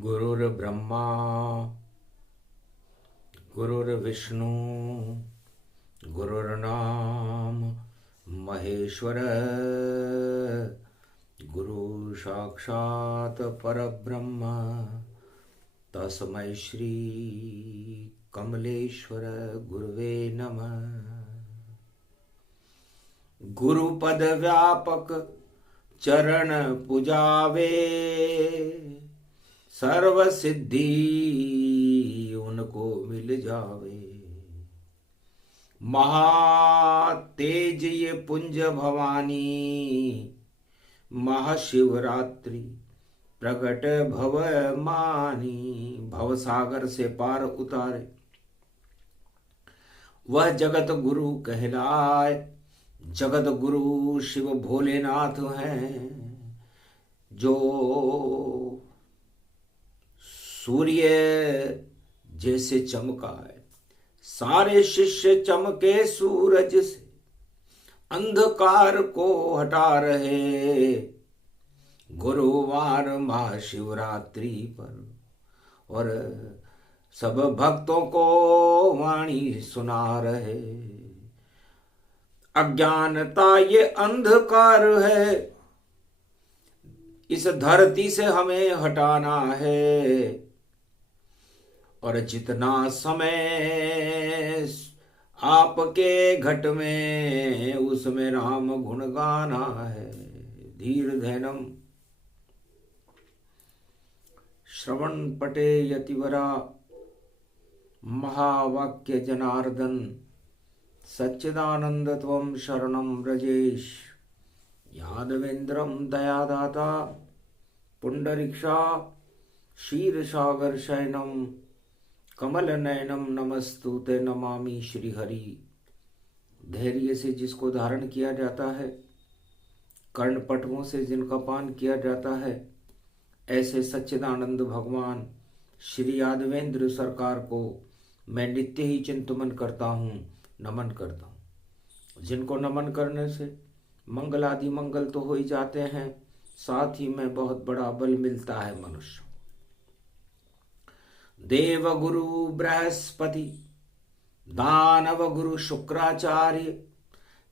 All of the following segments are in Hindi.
गुरुर्ब्रह्मा गुरुर्विष्णु गुरुर्नाम महेश्वर गुरु साक्षात् परब्रह्म तस्मै श्री कमलेश्वर गुरुवे नमः। गुरुपद व्यापक चरण पुजावे, सर्व सिद्धि उनको मिल जावे। महातेज ये पुंज भवानी, महाशिवरात्रि प्रगट भव मानी। भव सागर से पार उतारे वह जगत गुरु कहलाए। जगत गुरु शिव भोलेनाथ हैं, जो सूर्य जैसे चमकाए। सारे शिष्य चमके सूरज से, अंधकार को हटा रहे। गुरुवार महाशिवरात्रि पर और सब भक्तों को वाणी सुना रहे। अज्ञानता ये अंधकार है, इस धरती से हमें हटाना है। और जितना समय आपके घट में, उसमें राम गुण गाना है। धीर धैनम श्रवण पटे यतिवरा, महावाक्य जनार्दन सच्चिदानंद त्वं शरणं व्रजेश। यादवेन्द्रं दयादाता पुंडरीक्षा क्षीरसागर शयनम कमल नयनम नमस्तुते नमामि श्री हरि। धैर्य से जिसको धारण किया जाता है, कर्णपटवों से जिनका पान किया जाता है, ऐसे सच्चिदानंद भगवान श्री यादवेंद्र सरकार को मैं नित्य ही चिंतन करता हूँ, नमन करता हूँ। जिनको नमन करने से मंगल आदि मंगल तो हो ही जाते हैं, साथ ही में बहुत बड़ा बल मिलता है मनुष्य। देव गुरु बृहस्पति, दानव गुरु शुक्राचार्य,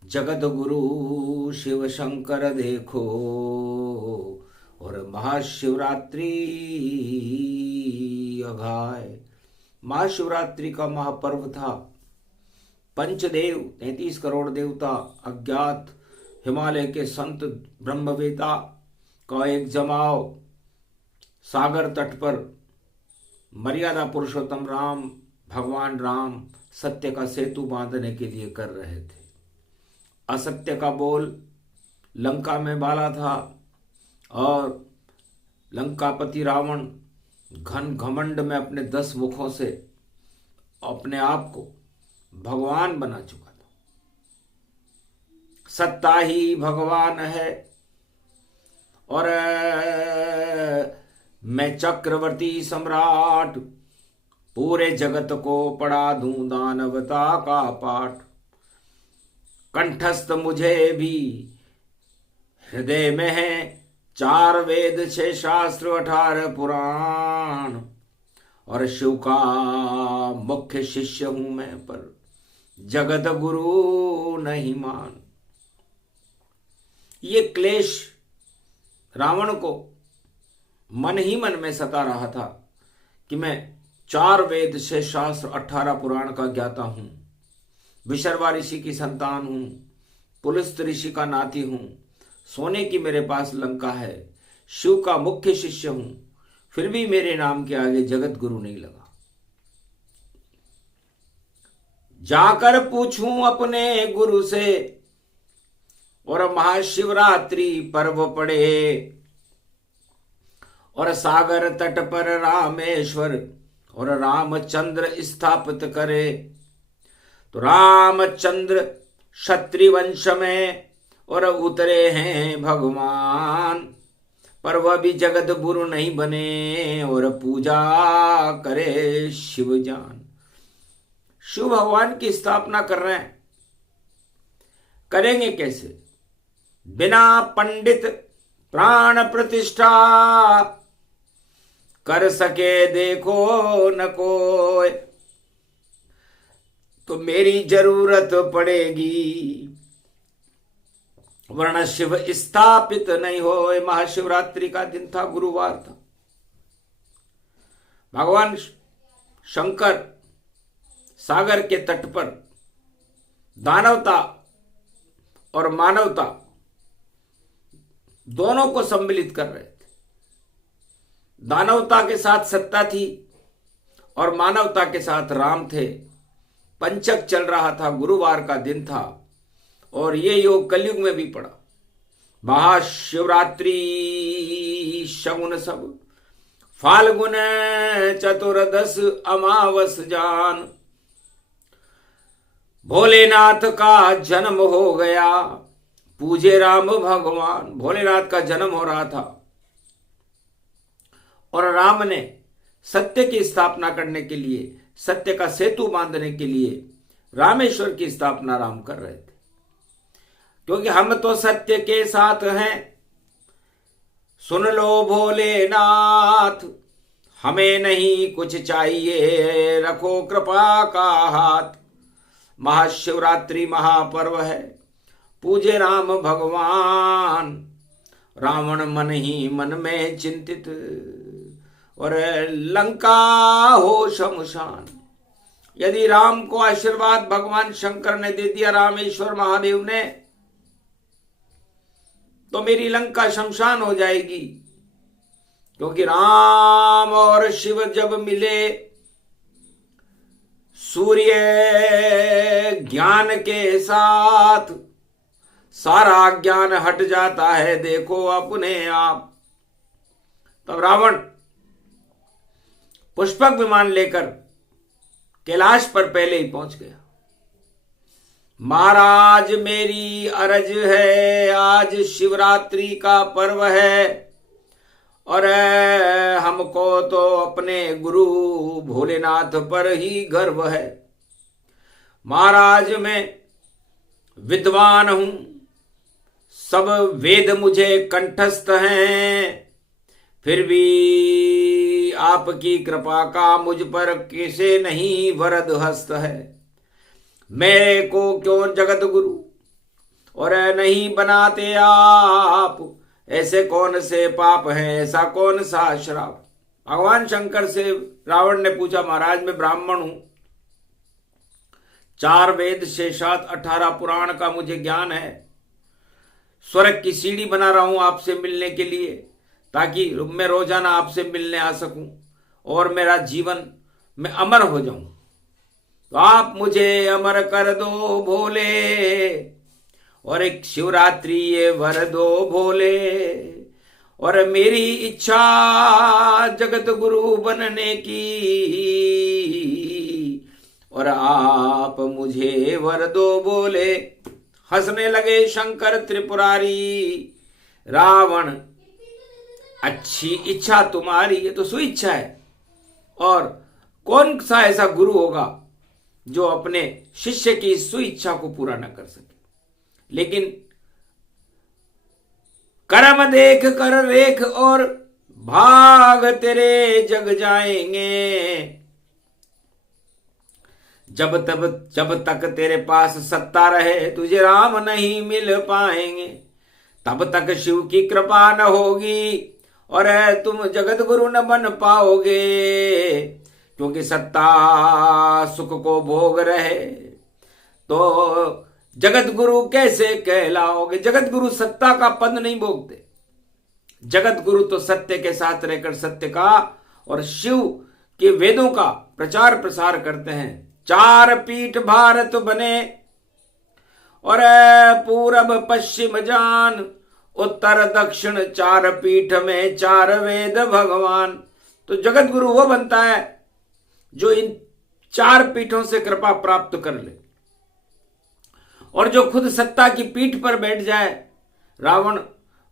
जगत गुरु शिव शंकर देखो। और महाशिवरात्रि अघाय, महाशिवरात्रि का महापर्व था। पंचदेव 33 करोड़ देवता, अज्ञात हिमालय के संत ब्रह्मवेता का एक जमाव सागर तट पर मर्यादा पुरुषोत्तम राम, भगवान राम सत्य का सेतु बांधने के लिए कर रहे थे। असत्य का बोल लंका में बाला था और लंकापति रावण घन घमंड में अपने 10 मुखों से अपने आप को भगवान बना चुका था। सत्ता ही भगवान है और मैं चक्रवर्ती सम्राट, पूरे जगत को पढ़ा दूं दानवता का पाठ। कंठस्थ मुझे भी हृदय में है 4 वेद 6 शास्त्र 18 पुराण। और शिव का मुख्य शिष्य हूं मैं, पर जगत गुरु नहीं मान। ये क्लेश रावण को मन ही मन में सता रहा था कि मैं 4 वेद 6 शास्त्र 18 पुराण का ज्ञाता हूं, विशर्वा ऋषि की संतान हूं, पुलस्त ऋषि का नाती हूं, सोने की मेरे पास लंका है, शिव का मुख्य शिष्य हूं, फिर भी मेरे नाम के आगे जगत गुरु नहीं लगा। जाकर पूछूं अपने गुरु से, और महाशिवरात्रि पर्व पड़े और सागर तट पर रामेश्वर और रामचंद्र स्थापित करे। तो रामचंद्र क्षत्रिय वंश में और उतरे हैं भगवान, पर वह भी जगत गुरु नहीं बने और पूजा करे शिव जान। शिव भगवान की स्थापना कर रहे हैं, करेंगे कैसे? बिना पंडित प्राण प्रतिष्ठा कर सके देखो न कोई, तो मेरी जरूरत पड़ेगी, वरना शिव स्थापित नहीं होए। महाशिवरात्रि का दिन था, गुरुवार था। भगवान शंकर सागर के तट पर दानवता और मानवता दोनों को सम्मिलित कर रहे थे। दानवता के साथ सत्ता थी और मानवता के साथ राम थे। पंचक चल रहा था, गुरुवार का दिन था और ये योग कलयुग में भी पड़ा। महाशिवरात्रि शगुन सब, फाल्गुन चतुर्दश अमावस जान, भोलेनाथ का जन्म हो गया, पूजे राम भगवान। भोलेनाथ का जन्म हो रहा था और राम ने सत्य की स्थापना करने के लिए, सत्य का सेतु बांधने के लिए रामेश्वर की स्थापना राम कर रहे थे। क्योंकि हम तो सत्य के साथ हैं, सुन लो भोलेनाथ, हमें नहीं कुछ चाहिए, रखो कृपा का हाथ। महाशिवरात्रि महापर्व है, पूजे राम भगवान। रावण मन ही मन में चिंतित, और लंका हो शमशान। यदि राम को आशीर्वाद भगवान शंकर ने दे दिया, रामेश्वर महादेव ने, तो मेरी लंका शमशान हो जाएगी। क्योंकि राम और शिव जब मिले, सूर्य ज्ञान के साथ सारा ज्ञान हट जाता है, देखो अपने आप। तब रावण पुष्पक विमान लेकर कैलाश पर पहले ही पहुंच गया। महाराज मेरी अरज है, आज शिवरात्रि का पर्व है और हमको तो अपने गुरु भोलेनाथ पर ही गर्व है। महाराज मैं विद्वान हूं, सब वेद मुझे कंठस्थ हैं, फिर भी आपकी कृपा का मुझ पर किसे नहीं वरद हस्त है। मेरे को क्यों जगत गुरु और नहीं बनाते आप, ऐसे कौन से पाप हैं, ऐसा कौन सा श्राप। भगवान शंकर से रावण ने पूछा, महाराज मैं ब्राह्मण हूं, 4 वेद शेषात 18 पुराण का मुझे ज्ञान है, स्वर्ग की सीढ़ी बना रहा हूं आपसे मिलने के लिए, ताकि मैं रोजाना आपसे मिलने आ सकूं और मेरा जीवन मैं अमर हो जाऊं। तो आप मुझे अमर कर दो भोले, और एक शिवरात्रि ये वर दो भोले, और मेरी इच्छा जगत गुरु बनने की, और आप मुझे वर दो बोले। हंसने लगे शंकर त्रिपुरारी, रावण अच्छी इच्छा तुम्हारी, ये तो सुइच्छा है, और कौन सा ऐसा गुरु होगा जो अपने शिष्य की सुइच्छा को पूरा न कर सके। लेकिन कर्म देख कर रेख और भाग तेरे जग जाएंगे, जब तक तेरे पास सत्ता रहे तुझे राम नहीं मिल पाएंगे, तब तक शिव की कृपा न होगी और तुम जगत गुरु न बन पाओगे। क्योंकि सत्ता सुख को भोग रहे तो जगत गुरु कैसे कहलाओगे। जगत गुरु सत्ता का पद नहीं भोगते, जगत गुरु तो सत्य के साथ रहकर सत्य का और शिव के वेदों का प्रचार प्रसार करते हैं। 4 पीठ भारत बने और पूरब पश्चिम जान, उत्तर दक्षिण 4 पीठ में 4 वेद भगवान। तो जगत गुरु वो बनता है जो इन 4 पीठों से कृपा प्राप्त कर ले, और जो खुद सत्ता की पीठ पर बैठ जाए रावण,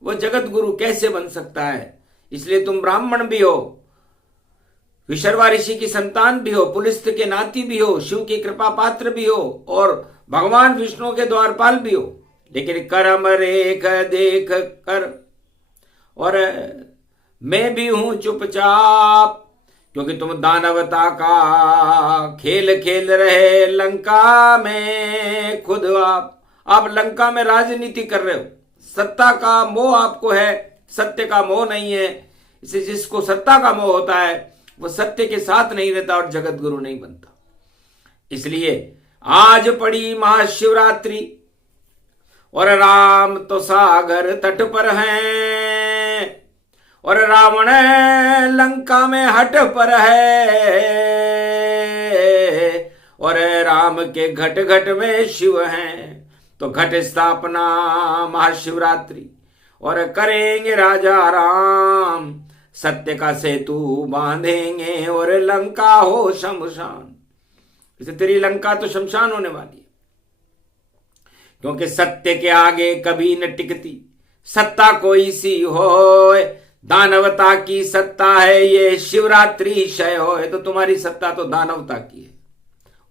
वो जगत गुरु कैसे बन सकता है। इसलिए तुम ब्राह्मण भी हो, विशर्वा ऋषि की संतान भी हो, पुलिस्त के नाती भी हो, शिव की कृपा पात्र भी हो और भगवान विष्णु के द्वारपाल भी हो, लेकिन कर्म रेख देख कर और मैं भी हूं चुपचाप, क्योंकि तुम दानवता का खेल खेल रहे लंका में खुद आप लंका में राजनीति कर रहे हो। सत्ता का मोह आपको है, सत्य का मोह नहीं है। इसे जिसको सत्ता का मोह होता है वो सत्य के साथ नहीं रहता और जगत गुरु नहीं बनता। इसलिए आज पड़ी महाशिवरात्रि और राम तो सागर तट पर हैं और रावण लंका में हट पर है और राम के घट घट में शिव हैं। तो घट स्थापना महाशिवरात्रि और करेंगे राजा राम, सत्य का सेतु बांधेंगे और लंका हो शमशान। इसे तेरी लंका तो शमशान होने वाली है, क्योंकि सत्य के आगे कभी न टिकती सत्ता कोई सी हो। दानवता की सत्ता है ये शिवरात्रि क्षय हो। तो तुम्हारी सत्ता तो दानवता की है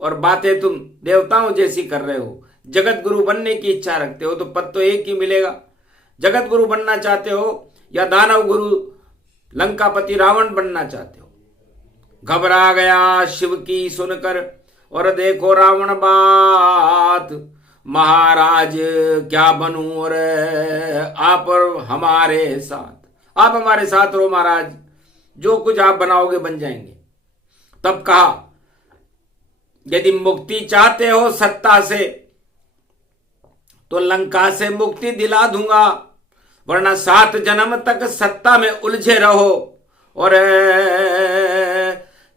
और बातें तुम देवताओं जैसी कर रहे हो। जगत गुरु बनने की इच्छा रखते हो तो पद तो एक ही मिलेगा। जगत गुरु बनना चाहते हो या दानव गुरु लंकापति रावण बनना चाहते हो। घबरा गया शिव की सुनकर और देखो रावण बात, महाराज क्या बनूं और आप हमारे साथ रहो महाराज, जो कुछ आप बनाओगे बन जाएंगे। तब कहा यदि मुक्ति चाहते हो सत्ता से तो लंका से मुक्ति दिला दूंगा, वरना 7 जन्म तक सत्ता में उलझे रहो और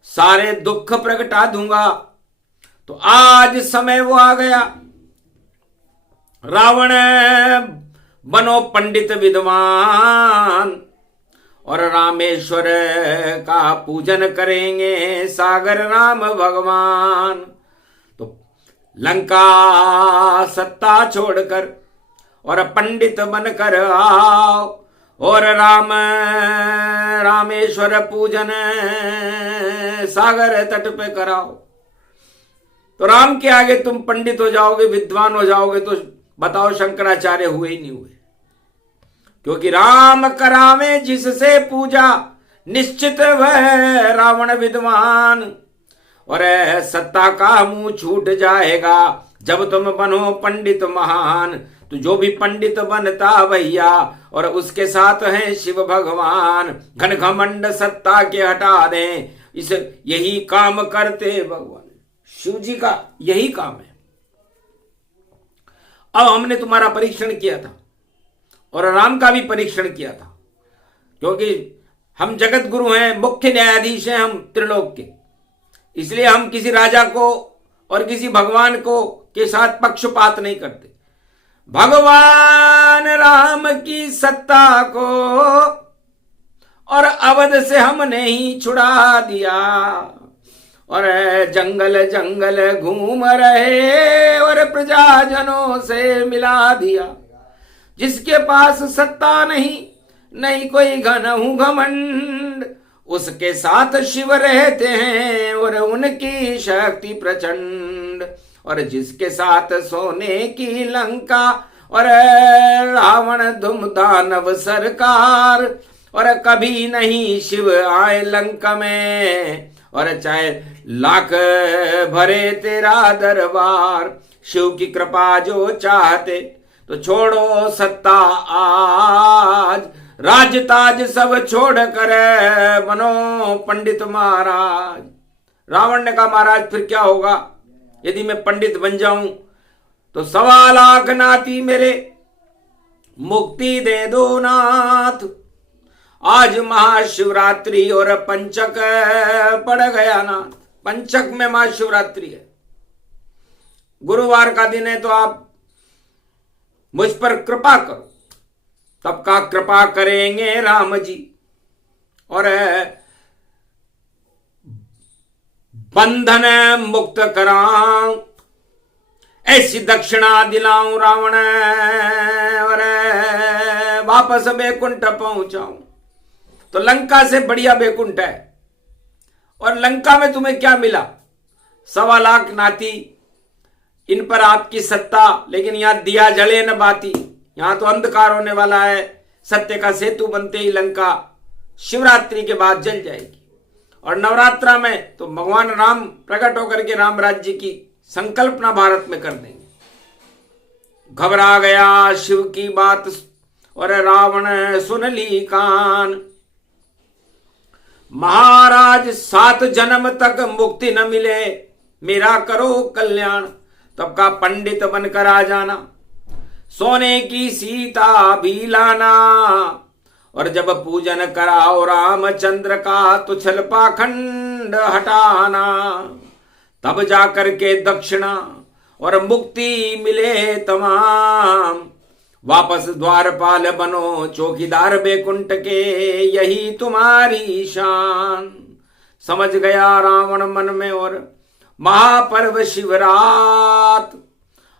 सारे दुख प्रगटा दूंगा। तो आज समय वो आ गया, रावण बनो पंडित विद्वान और रामेश्वर का पूजन करेंगे सागर राम भगवान। तो लंका सत्ता छोड़कर और पंडित बनकर आओ और रामेश्वर पूजन सागर तट पे कराओ। तो राम के आगे तुम पंडित हो जाओगे, विद्वान हो जाओगे, तो बताओ शंकराचार्य हुए ही नहीं हुए। क्योंकि राम करावे जिससे पूजा निश्चित वह रावण विद्वान और सत्ता का मुंह छूट जाएगा जब तुम बनो पंडित महान। तो जो भी पंडित बनता भैया और उसके साथ हैं शिव भगवान, घन घमंड सत्ता के हटा दें, इस यही काम करते भगवान। शिव जी का यही काम है। अब हमने तुम्हारा परीक्षण किया था और राम का भी परीक्षण किया था, क्योंकि हम जगत गुरु हैं, मुख्य न्यायाधीश हैं हम त्रिलोक के। इसलिए हम किसी राजा को और किसी भगवान को के साथ पक्षपात नहीं करते। भगवान राम की सत्ता को और अवध से हमने ही छुड़ा दिया और जंगल जंगल घूम रहे और प्रजाजनों से मिला दिया। जिसके पास सत्ता नहीं कोई घनहु घमंड, उसके साथ शिव रहते हैं और उनकी शक्ति प्रचंड। और जिसके साथ सोने की लंका और रावण धूम दानव सरकार और कभी नहीं शिव आए लंका में और चाहे लाख भरे तेरा दरबार। शिव की कृपा जो चाहते तो छोड़ो सत्ता आज, राज ताज सब छोड़ कर बनो पंडित महाराज। रावण ने कहा महाराज फिर क्या होगा यदि मैं पंडित बन जाऊं? तो 1.25 लाख नाती मेरे मुक्ति दे दो नाथ। आज महाशिवरात्रि और पंचक पड़ गया नाथ। पंचक में महाशिवरात्रि है, गुरुवार का दिन है, तो आप मुझ पर कृपा करो। तब का कृपा करेंगे राम जी और बंधन मुक्त कराऊं, ऐसी दक्षिणा दिलाऊं रावण और वापस बैकुंठ पहुंचाऊं। तो लंका से बढ़िया बैकुंठ है। और लंका में तुम्हें क्या मिला? 1.25 लाख नाती, इन पर आपकी सत्ता, लेकिन यहां दिया जले न बाती। यहां तो अंधकार होने वाला है। सत्य का सेतु बनते ही लंका शिवरात्रि के बाद जल जाएगी। और नवरात्रा में तो भगवान राम प्रकट होकर के राम राज्य की संकल्पना भारत में कर देंगे। घबरा गया शिव की बात और रावण सुन ली कान, महाराज 7 जन्म तक मुक्ति न मिले, मेरा करो कल्याण। तब का पंडित बनकर आ जाना, सोने की सीता भी लाना, और जब पूजन कराओ रामचंद्र का तो छल पाखंड हटाना। तब जाकर के दक्षिणा और मुक्ति मिले तमाम, वापस द्वारपाल बनो चौकीदार बैकुंठ के, यही तुम्हारी शान। समझ गया रावण मन में और महापर्व शिवरात,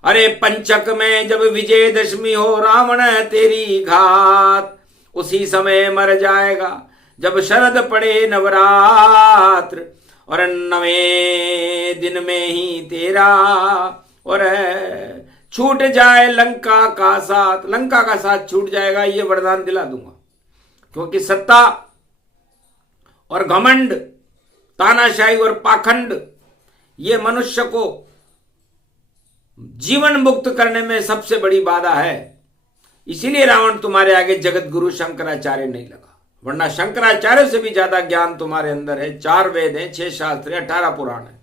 अरे पंचक में जब विजयदशमी हो रावण तेरी घात, उसी समय मर जाएगा जब शरद पड़े नवरात्र, और 9वें दिन में ही तेरा और छूट जाए लंका का साथ, लंका का साथ छूट जाएगा, ये वरदान दिला दूंगा। क्योंकि सत्ता और घमंड, तानाशाही और पाखंड, ये मनुष्य को जीवन मुक्त करने में सबसे बड़ी बाधा है। इसीलिए रावण तुम्हारे आगे जगत गुरु शंकराचार्य नहीं लगा, वरना शंकराचार्य से भी ज्यादा ज्ञान तुम्हारे अंदर है। 4 वेद हैं, 6 शास्त्र, 18 पुराण है,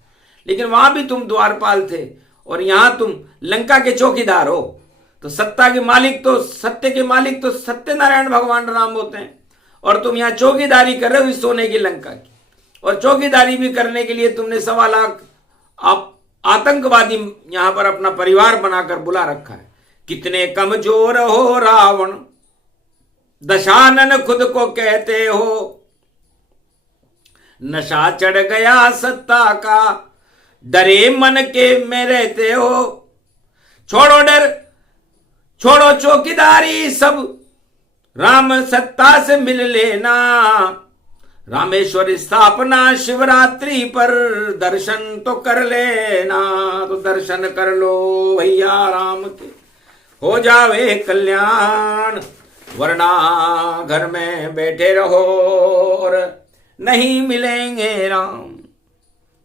लेकिन वहां भी तुम द्वारपाल थे और यहां तुम लंका के चौकीदार हो। तो सत्ता के मालिक तो, सत्य के मालिक तो सत्यनारायण भगवान राम होते हैं, और तुम यहां चौकीदारी कर रहे हो इस सोने की लंका की। और चौकीदारी भी करने के लिए तुमने 1.25 लाख आप आतंकवादी यहां पर अपना परिवार बनाकर बुला रखा है। कितने कमजोर हो रावण, दशानन खुद को कहते हो, नशा चढ़ गया सत्ता का, डरे मन के में रहते हो। छोड़ो डर, छोड़ो चौकीदारी सब, राम सत्ता से मिल लेना। रामेश्वर स्थापना शिवरात्रि पर दर्शन तो कर लेना। तो दर्शन कर लो भैया राम के, हो जावे कल्याण, वरना घर में बैठे रहो और नहीं मिलेंगे राम।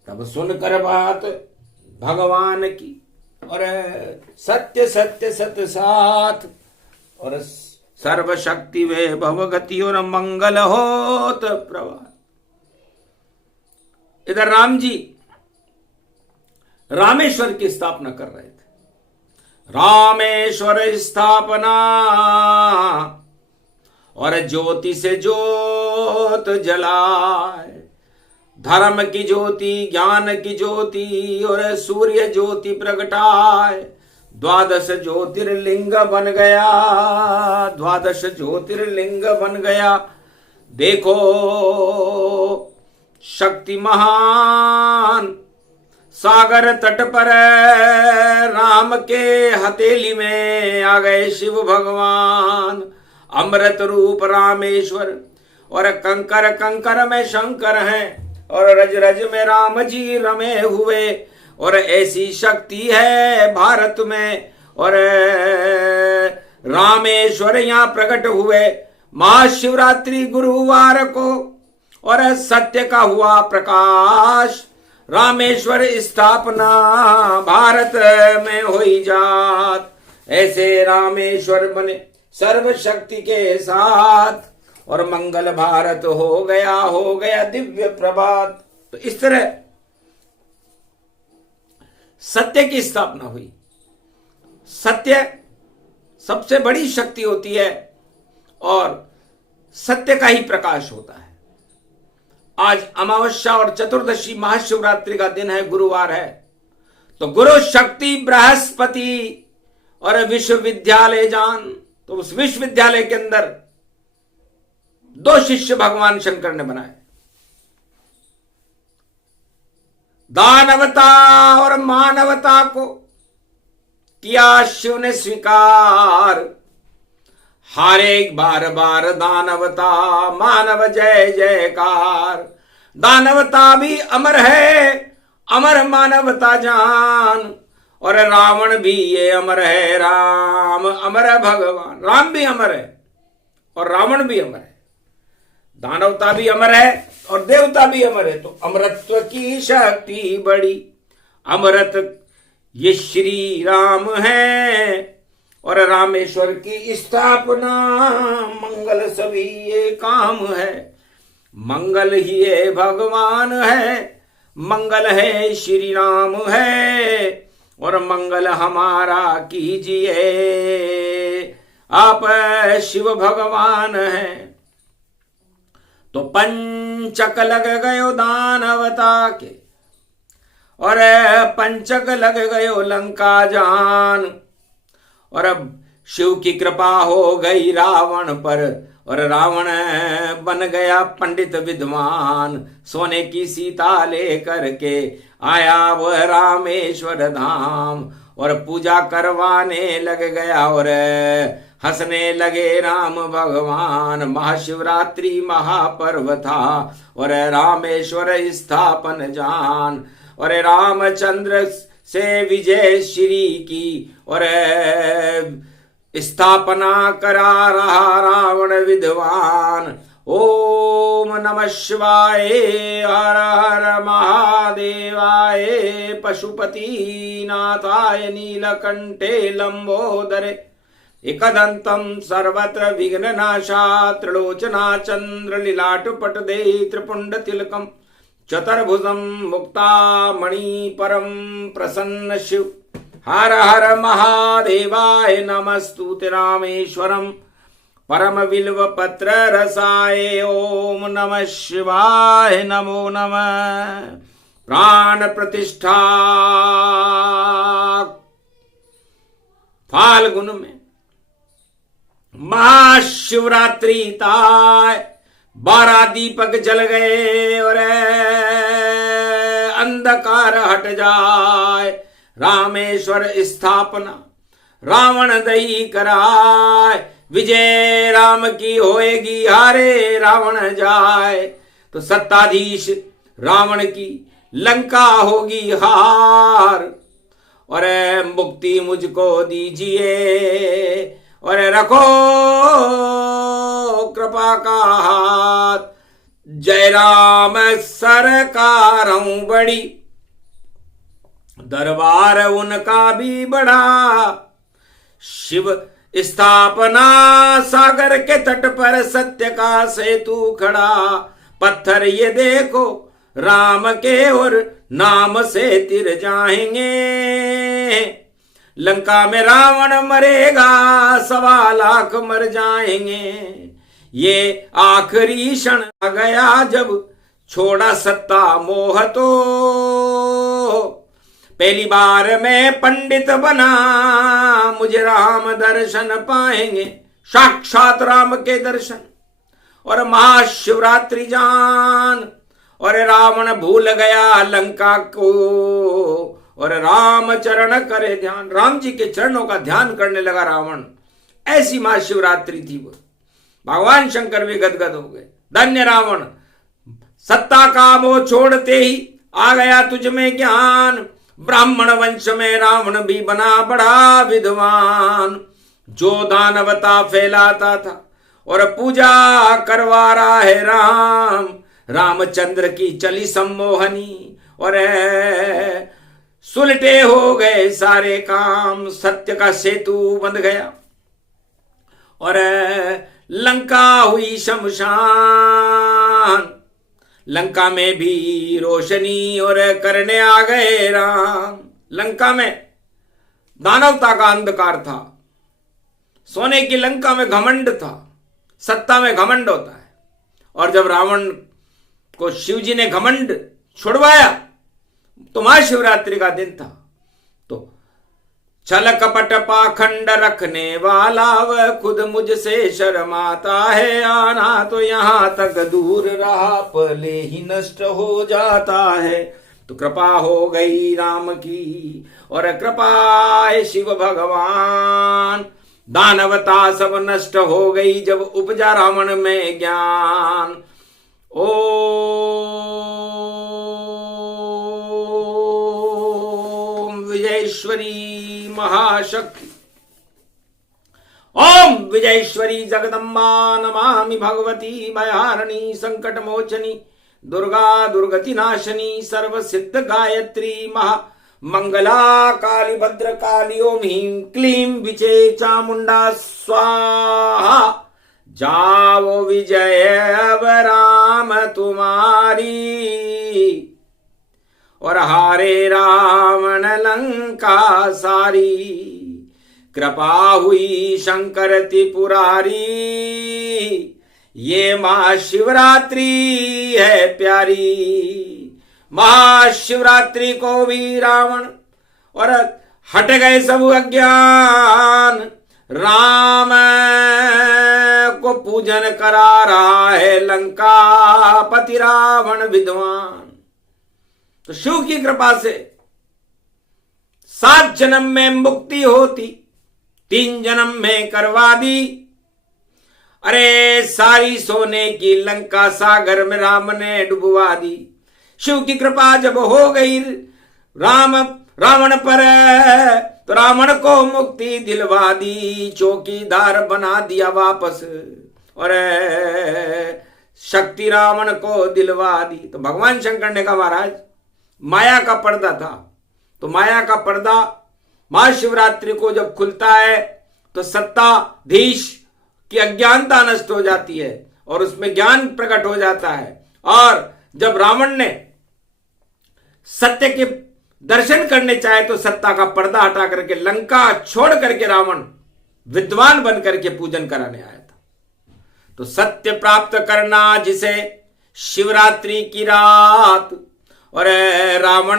तब सुनकर बात भगवान की, और सत्य सत्य सत्य साथ, और सर्वशक्ति वे भवगति और मंगल होत प्रभात। इधर राम जी रामेश्वर की स्थापना कर रहे थे। रामेश्वर स्थापना, और ज्योति से ज्योत जलाए, धर्म की ज्योति, ज्ञान की ज्योति, और सूर्य ज्योति प्रगटाए। 12 ज्योतिर्लिंग बन गया, 12 ज्योतिर्लिंग बन गया। देखो शक्ति महान, सागर तट पर राम के हथेली में आ गए शिव भगवान। अमृत रूप रामेश्वर, और कंकर कंकर में शंकर हैं, और रज रज में राम जी रमे हुए। और ऐसी शक्ति है भारत में, और रामेश्वर यहां प्रकट हुए महाशिवरात्रि गुरुवार को, और सत्य का हुआ प्रकाश। रामेश्वर स्थापना भारत में हुई जात, ऐसे रामेश्वर बने सर्वशक्ति के साथ, और मंगल भारत हो गया दिव्य प्रभात। तो इस तरह सत्य की स्थापना हुई। सत्य सबसे बड़ी शक्ति होती है, और सत्य का ही प्रकाश होता है। आज अमावस्या और चतुर्दशी महाशिवरात्रि का दिन है, गुरुवार है। तो गुरु शक्ति बृहस्पति और विश्वविद्यालय जान, तो उस विश्वविद्यालय के अंदर 2 शिष्य भगवान शंकर ने बनाए, दानवता और मानवता को किया शिव ने स्वीकार। हारे एक बार बार दानवता, मानव जय जयकार। दानवता भी अमर है, अमर मानवता जान, और रावण भी ये अमर है, राम अमर है भगवान। राम भी अमर है और रावण भी अमर है। दानवता भी अमर है और देवता भी अमर है। तो अमरत्व की शक्ति बड़ी, अमरत ये श्री राम है और रामेश्वर की स्थापना, मंगल सभी ये काम है। मंगल ही ये भगवान है, मंगल है श्री राम है और मंगल हमारा कीजिए, आप शिव भगवान है। तो पंचक लग गयो दानवता के और पंचक लग गयो लंका जान, और अब शिव की कृपा हो गई रावण पर और रावण बन गया पंडित विद्वान। सोने की सीता लेकर के आया वह रामेश्वर धाम और पूजा करवाने लग गया और हंसने लगे राम भगवान। महाशिवरात्रि महापर्व था और रामेश्वर स्थापन जान और रामचंद्र से विजय श्री की और स्थापना करा रहा रावण विद्वान। ओम नमः शिवाय, हर हर महादेवाय, पशुपति नाथाय, नीलकंठे लंबोदरे, एकदंतं सर्वत्र विघ्ननाशा, त्रिलोचना चंद्रलीलाटपटदे, त्रिपुंडतिलकं चतुर्भुजं मुक्तामणि परम प्रसन्न शिव। हर हर महादेवाय, नमस्तुते रामेश्वरम परम बिल्व पत्र रसाय। ओम नमः शिवाय, नमो नमः। प्राण प्रतिष्ठा फाल्गुन में महाशिवरात्रि ताय, 12 दीपक जल गए और अंधकार हट जाए। रामेश्वर स्थापना रावण दही कराए, विजय राम की होएगी हारे रावण जाए। तो सत्ताधीश रावण की लंका होगी हार और मुक्ति मुझको दीजिए और रखो कृपा का हाथ। जय राम सरकारं बड़ी, दरबार उनका भी बड़ा। शिव स्थापना सागर के तट पर, सत्य का सेतु खड़ा। पत्थर ये देखो राम के और नाम से तिर जाएंगे। लंका में रावण मरेगा, 1.25 लाख मर जाएंगे। ये आखिरी क्षण आ गया जब छोड़ा सत्ता मोह तो। पहली बार मैं पंडित बना, मुझे राम दर्शन पाएंगे, साक्षात राम के दर्शन। और महाशिवरात्रि जान और रावण भूल गया लंका को और राम चरण करे ध्यान। राम जी के चरणों का ध्यान करने लगा रावण। ऐसी महाशिवरात्रि थी वो। भगवान शंकर भी गदगद हो गए। धन्य रावण, सत्ता का मोह छोड़ते ही आ गया तुझ में ज्ञान। ब्राह्मण वंश में रावण भी बना बड़ा विद्वान। जो दानवता फैलाता था और पूजा करवा रहा है राम। रामचंद्र की चली सम्मोहनी और सुलटे हो गए सारे काम। सत्य का सेतु बंध गया और लंका हुई शमशान। लंका में भी रोशनी और करने आ गए राम। लंका में दानवता का अंधकार था, सोने की लंका में घमंड था, सत्ता में घमंड होता है। और जब रावण को शिवजी ने घमंड छुड़वाया तो महाशिवरात्रि का दिन था। तो छल कपट पाखंड रखने वाला वह खुद मुझसे शर्माता है। आना तो यहां तक दूर रहा, पले ही नष्ट हो जाता है। तो कृपा हो गई राम की और कृपा है शिव भगवान। दानवता सब नष्ट हो गई जब उपजा रावण में ज्ञान। ओम विजयेश्वरी महाशक्ति ओम विजयेश्वरी जगदम्बा नमामि भगवती भयारिणी संकट मोचनी दुर्गा दुर्गति नाशनी सर्व सिद्ध गायत्री महा मंगला काली भद्र काली ओम ह्रीं क्लीं विचे चामुंडा स्वाहा। जाओ विजय अब राम तुम्हारी और हारे रावण लंका सारी। कृपा हुई शंकर त्रिपुरारी ये महाशिवरात्रि है प्यारी। महाशिवरात्रि को भी रावण और हट गए सब अज्ञान। राम को पूजन करा रहा है लंका पति रावण विद्वान। तो शिव की कृपा से 7 जन्म में मुक्ति होती, 3 जन्म में करवा दी। अरे सारी सोने की लंका सागर में राम ने डुबवा दी। शिव की कृपा जब हो गई रावण पर तो रावण को मुक्ति दिलवा दी, चौकीदार बना दिया वापस और शक्ति रावण को दिलवा दी। तो भगवान शंकर ने कहा महाराज माया का पर्दा था, तो माया का पर्दा महाशिवरात्रि को जब खुलता है तो सत्ताधीश की अज्ञानता नष्ट हो जाती है और उसमें ज्ञान प्रकट हो जाता है। और जब रावण ने सत्य के दर्शन करने चाहे तो सत्ता का पर्दा हटा करके लंका छोड़ करके रावण विद्वान बन करके पूजन कराने आया था। तो सत्य प्राप्त करना जिसे शिवरात्रि की रात, और रावण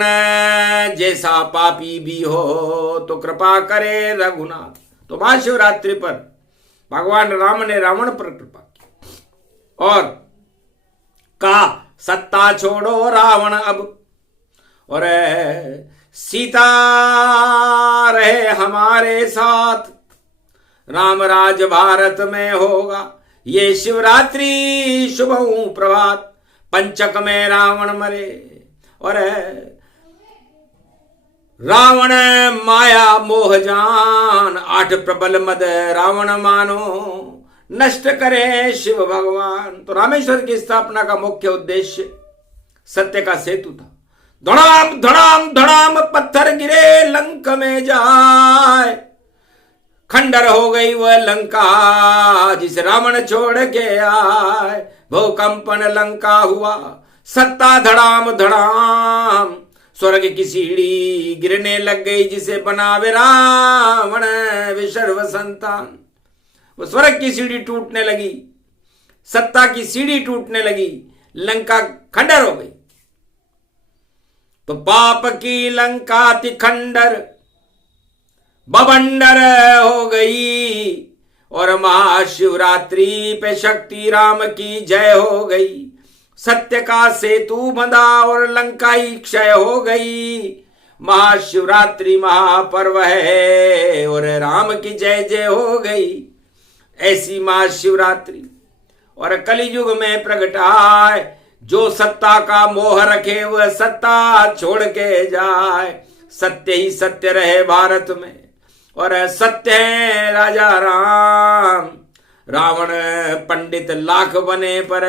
जैसा पापी भी हो तो कृपा करे रघुनाथ। तो महाशिवरात्रि पर भगवान राम ने रावण पर कृपा की और कहा सत्ता छोड़ो रावण अब और सीता रहे हमारे साथ। राम राज भारत में होगा ये शिवरात्रि शुभ प्रभात। पंचक में रावण मरे और रावण माया मोह जान। 8 प्रबल मद रावण मानो नष्ट करे शिव भगवान। तो रामेश्वर की स्थापना का मुख्य उद्देश्य सत्य का सेतु था। धड़ाम धड़ाम धड़ाम पत्थर गिरे लंक में जाए, खंडर हो गई वह लंका जिसे रावण छोड़ के आए। भूकंपन लंका हुआ सत्ता धड़ाम धड़ाम, स्वर्ग की सीढ़ी गिरने लग गई जिसे बनावे रावण विशर्व संतान। वो स्वर्ग की सीढ़ी टूटने लगी, सत्ता की सीढ़ी टूटने लगी, लंका खंडर हो गई। तो पाप की लंका थी खंडर बवंडर हो गई और महाशिवरात्रि पे शक्ति राम की जय हो गई। सत्य का सेतु बंधा और लंका ही क्षय हो गई। महाशिवरात्रि महापर्व है और राम की जय जय हो गई। ऐसी महाशिवरात्रि और कलियुग में प्रगटाए, जो सत्ता का मोह रखे वह सत्ता छोड़ के जाए। सत्य ही सत्य रहे भारत में और सत्य है राजा राम। रावण पंडित लाख बने पर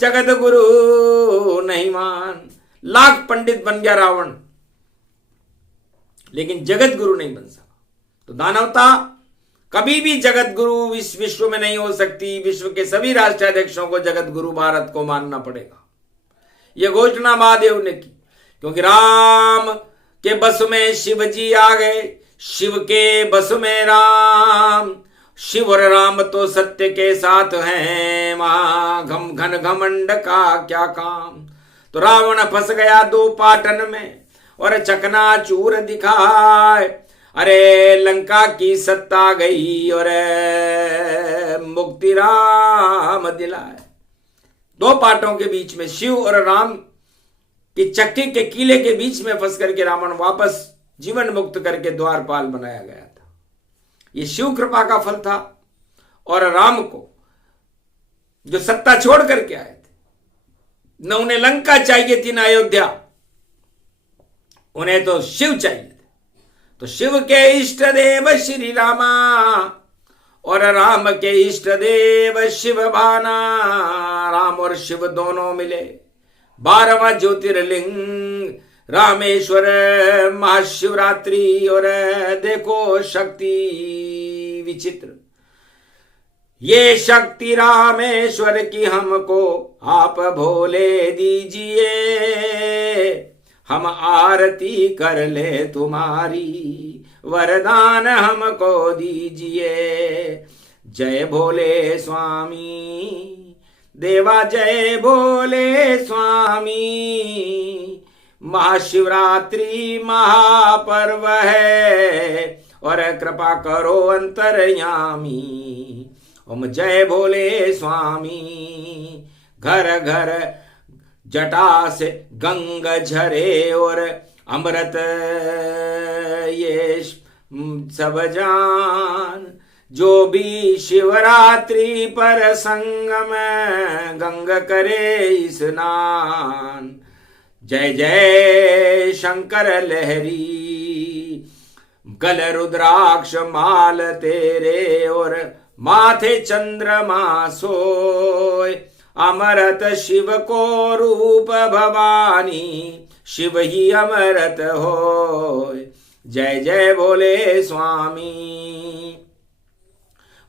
जगत गुरु नहीं मान। लाख पंडित बन गया रावण लेकिन जगत गुरु नहीं बन सका। तो दानवता कभी भी जगत गुरु विश्व में नहीं हो सकती। विश्व के सभी राष्ट्राध्यक्षों को जगत गुरु भारत को मानना पड़ेगा। यह घोषणा महादेव ने की क्योंकि राम के बस में शिव जी आ गए, शिव के बस में राम। शिव और राम तो सत्य के साथ हैं, घम घन घमंड का क्या काम। तो रावण फंस गया 2 पाटन में और चकनाचूर दिखाए। अरे लंका की सत्ता गई और मुक्ति राम दिलाए। 2 पाटों के बीच में शिव और राम की चक्की के कीले के बीच में फंस करके रावण वापस जीवन मुक्त करके द्वारपाल बनाया गया था। ये शिव कृपा का फल था। और राम को जो सत्ता छोड़ करके आए थे, न उन्हें लंका चाहिए थी न अयोध्या, उन्हें तो शिव चाहिए थे। तो शिव के इष्ट देव श्री रामा और राम के इष्ट देव शिव बाना, राम और शिव दोनों मिले 12वां ज्योतिर्लिंग रामेश्वर महाशिवरात्रि। और देखो शक्ति विचित्र, ये शक्ति रामेश्वर की हमको आप भोले दीजिए, हम आरती कर ले तुम्हारी, वरदान हमको दीजिए। जय भोले स्वामी देवा, जय भोले स्वामी। महाशिवरात्रि महापर्व है और कृपा करो अंतर्यामी। ओम जय भोले स्वामी। घर घर जटा से गंग झरे और अमृत ये सब जान, जो भी शिवरात्रि पर संगम गंग करे स्नान। जय जय शंकर लहरी, गल रुद्राक्ष माल तेरे और माथे चंद्रमा सोय, अमृत शिव को रूप भवानी, शिव ही अमृत होय। जय जय भोले स्वामी।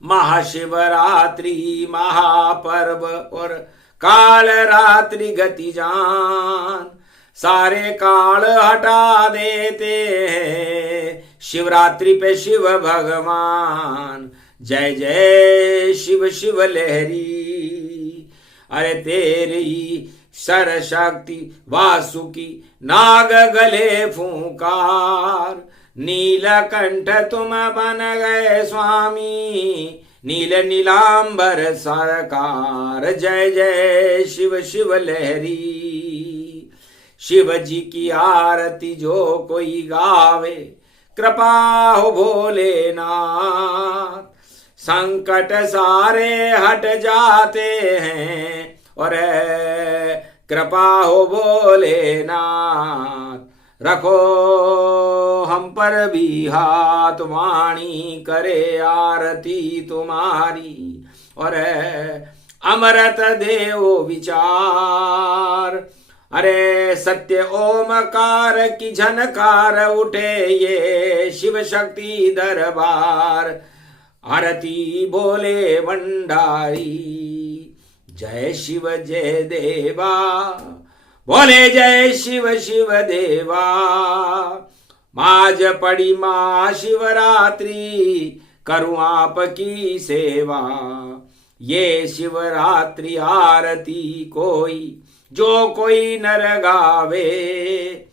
महाशिवरात्रि महापर्व और काल रात्रि गति जान, सारे काल हटा देते हैं शिवरात्रि पे शिव भगवान। जय जय शिव शिव लहरी, अरे तेरी सर शक्ति वासुकी नाग गले फूंकार, नीलकंठ तुम बन गए स्वामी, नील नीलांबर सरकार। जय जय शिव शिव लहरी। शिव जी की आरती जो कोई गावे, कृपा हो भोलेनाथ, संकट सारे हट जाते हैं और कृपा हो भोलेनाथ। रखो हम पर भी हाथ, वाणी करे आरती तुम्हारी, और अमृत देव विचार। अरे सत्य ओमकार की झनकार उठे ये शिव शक्ति दरबार, आरती बोले भंडारी। जय शिव जय देवा, बोले जय शिव शिव देवा। माज पड़ी माँ शिवरात्रि, करूं आपकी सेवा। ये शिवरात्रि आरती कोई जो कोई नर गावे,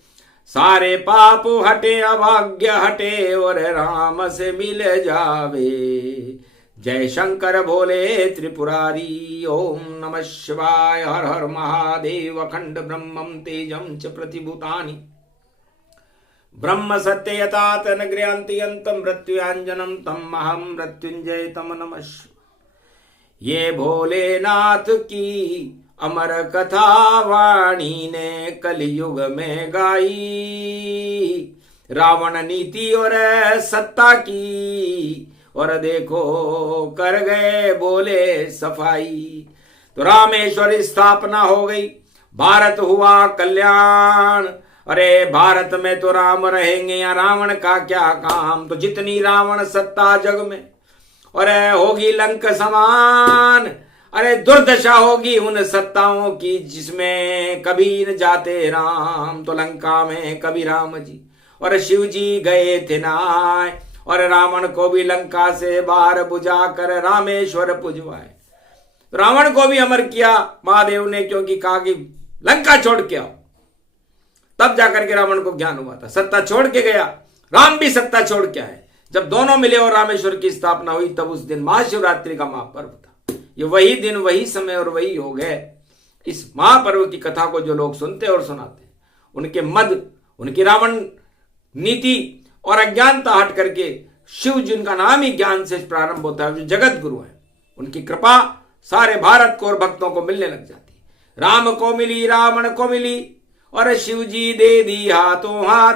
सारे पाप हटे अभाग्य हटे और राम से मिल जावे। जय शंकर भोले त्रिपुरारी। ओम नमः शिवाय। हर हर महादेव। अखंड ब्रह्मं तेजं च प्रतिभूतानि, ब्रह्म सत्य यथा तनग्रयांति अंतम मृत्युंजनम तम अहम मृत्युंजय तम नमः। ये भोलेनाथ की अमर कथा वाणी ने कलयुग में गाई, रावण नीति और सत्ता की, और देखो कर गए बोले सफाई। तो रामेश्वर स्थापना हो गई, भारत हुआ कल्याण। अरे भारत में तो राम रहेंगे, या रावण का क्या काम। तो जितनी रावण सत्ता जग में, और होगी लंक समान। अरे दुर्दशा होगी उन सत्ताओं की जिसमें कभी न जाते राम। तो लंका में कभी राम जी और शिव जी गए थे नाय, और रावण को भी लंका से बाहर बुझा कर रामेश्वर पुजवाए। रावण को भी अमर किया महादेव ने, क्योंकि कहा कि लंका छोड़ के आओ। तब जाकर के रावण को ज्ञान हुआ था, सत्ता छोड़ के गया, राम भी सत्ता छोड़ के आए। जब दोनों मिले और रामेश्वर की स्थापना हुई, तब उस दिन महाशिवरात्रि का महापर्व था। ये वही दिन, वही समय और वही योग है। इस महापर्व की कथा को जो लोग सुनते और सुनाते हैं, उनके मद, उनकी रावण नीति और अज्ञानता हट करके शिव जिनका नाम ही ज्ञान से प्रारंभ होता है, जो जगत गुरु है, उनकी कृपा सारे भारत को और भक्तों को मिलने लग जाती है। राम को मिली, रावण को मिली, और शिव जी दे दी हाथों हाथ।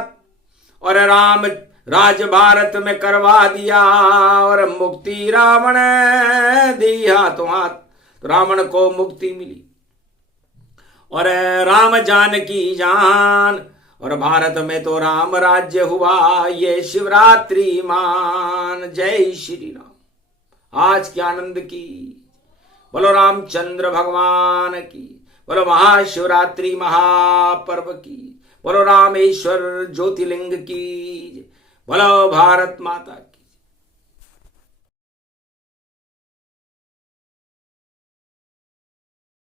और राम राज भारत में करवा दिया और मुक्ति रावण दी हाथों हाथ। तो रावण को मुक्ति मिली और राम जानकी जान, और भारत में तो राम राज्य हुआ, ये शिवरात्रि मान। जय श्री राम। आज के आनंद की बोलो रामचंद्र भगवान की, बोलो महाशिवरात्रि महापर्व की, बोलो रामेश्वर ज्योतिर्लिंग की, बोलो भारत माता की।